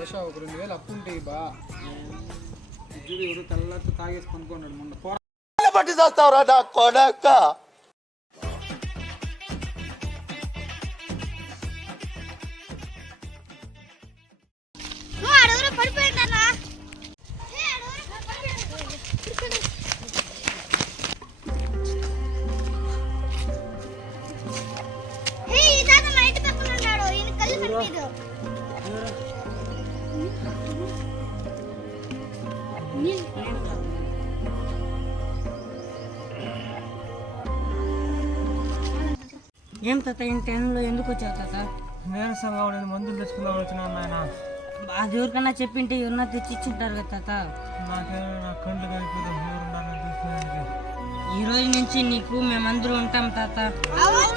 బష ఒక 2000 అప్పు ఉంటే బా ఇద్దరు ఎవరు తెల్లతో తాగేసి పనుకున్నాడు మొన్న పట్టి చేస్తావురా నా కొడక. ఏం తాత ఈ టైంలో ఎందుకు వచ్చావు తాత? నీరసంగా నేను మందులు తెచ్చుకుందాం వచ్చినాను నాయన. అది ఎవరికన్నా చెప్పింటే ఎవరన్నా తెచ్చి ఇచ్చుంటారు కదా తాత. నాకేమో నా కళ్ళు కలిపిపోతాం ఎవరున్నారని చూసుకోవడానికి. ఈ రోజు నుంచి నీకు మేమందరూ ఉంటాం తాత. అవును